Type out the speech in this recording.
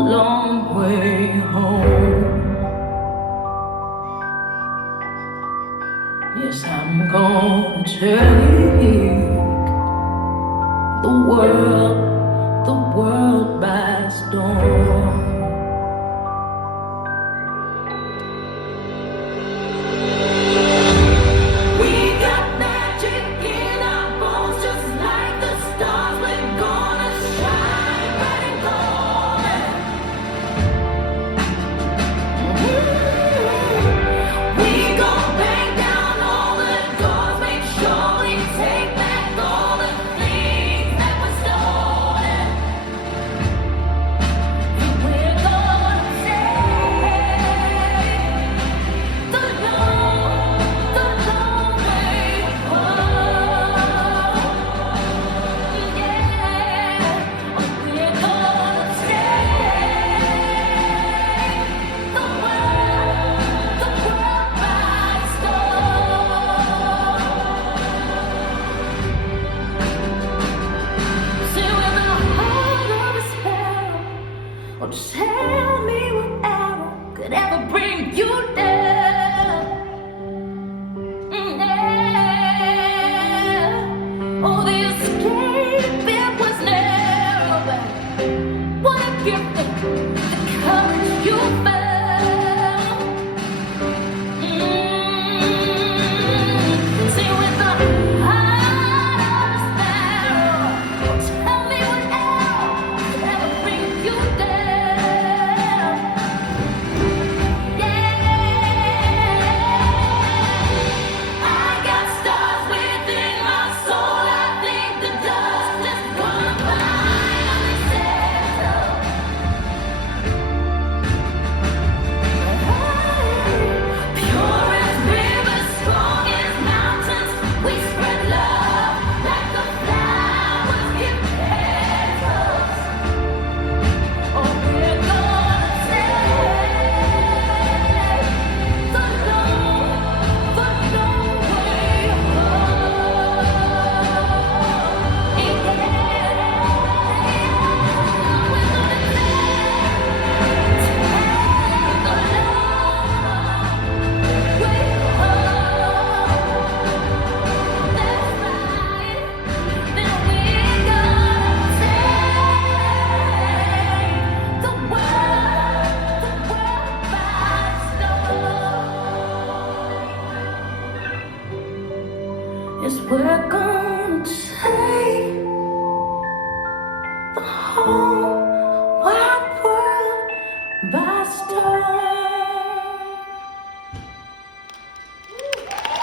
long way home. Yes, I'm gonna take the world by storm. We got magic in our bones, just like the stars. We're gonna shine bright and golden. We gon' bang down all the doors, make sure we take back all the things that were stolen. And we're gonna take the long way home. Yeah, we're gonna take the world by storm. See, with the heart of a sparrow, oh, just tell me what arrow could ever bring you down. Yeah. Oh, the escape, it was narrow, but what a gift, the courage you found. See, with the heart of a sparrow, oh, tell me what arrow could ever bring you down. Yeah, I got stars within my soul. I think the dust is gonna finally settle. Pure as rivers, strong as mountains, we spread love like the flowers give petals. Oh, we're gonna take the long way home. Yeah, we're gonna yes, we're gonna take the whole